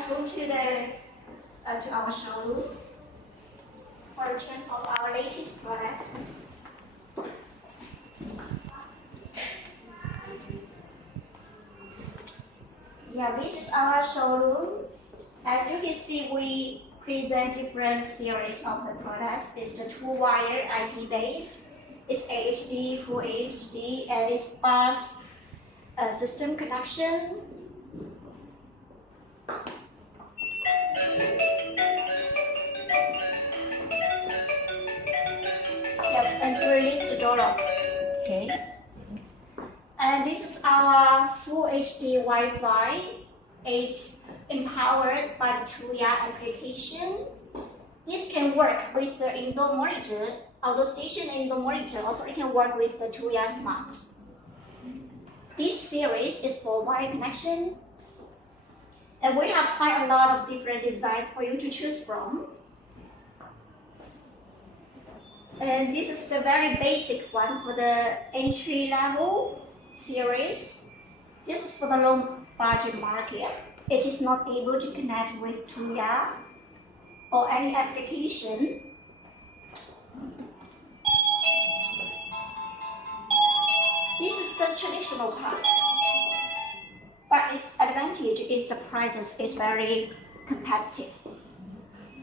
let's move to our showroom for a check of our latest product. Yeah, this is our showroom. As you can see, we present different series of the products. It's the 2-wire IP based. It's HD, Full HD, and it's fast system connection. Yep, and to release the door lock. Okay. And this is our Full HD Wi-Fi. It's empowered by the Tuya application. This can work with the indoor monitor, outdoor station indoor monitor. Also, it can work with the Tuya Smart. This series is for wire connection. And we have quite a lot of different designs for you to choose from. And this is the very basic one for the entry-level series. This is for the low budget market. It is not able to connect with Tuya or any application. This is the traditional part. But its advantage is the prices is very competitive.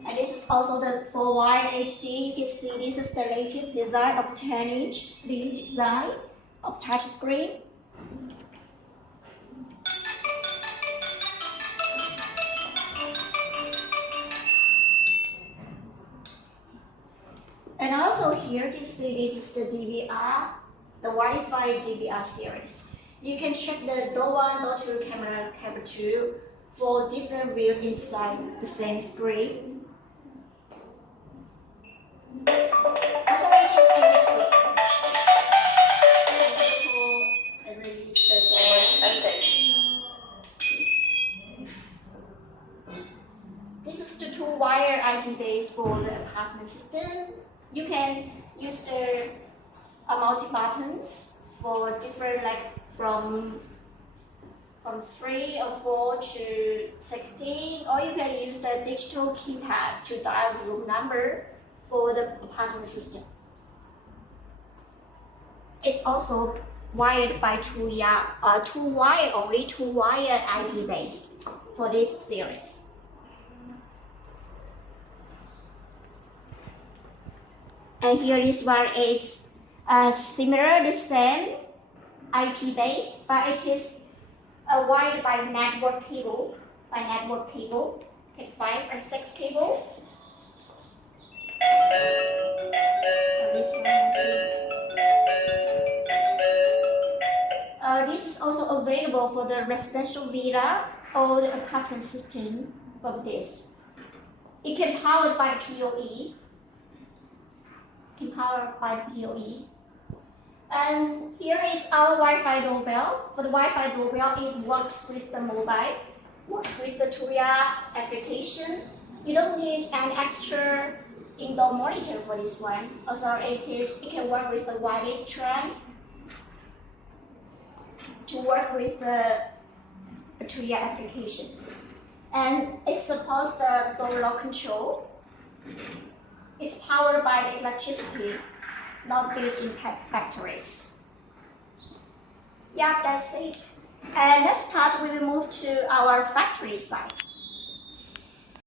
And this is also the 4-wire HD. You can see this is the latest design of 10-inch slim design of touchscreen. And also here you can see this is the DVR, the Wi-Fi DVR series. You can check the door 1, door 2, camera 2 for different view inside the same screen. Also, it is HD. And release the door. This is the 2-wire IP base for the apartment system. You can use the multi-buttons for different, like from 3 or 4 to 16, or you can use the digital keypad to dial the room number for the apartment system. It's also wired by Tuya, 2-wire, only 2-wire IP based for this series. And here this one is similar, the same IP based, but it is wired by network cable, okay, 5 or 6 cable. This one. This is also available for the residential villa or the apartment system of this. It can powered by PoE. And here is our Wi-Fi doorbell. For the Wi-Fi doorbell, it works with the mobile, works with the Tuya application. You don't need an extra indoor monitor for this one. Also, it can work with the wireless tram to work with the Tuya application. And it supports the door lock control. It's powered by the electricity, not built in batteries. Yeah, that's it. And next part, we will move to our factory site.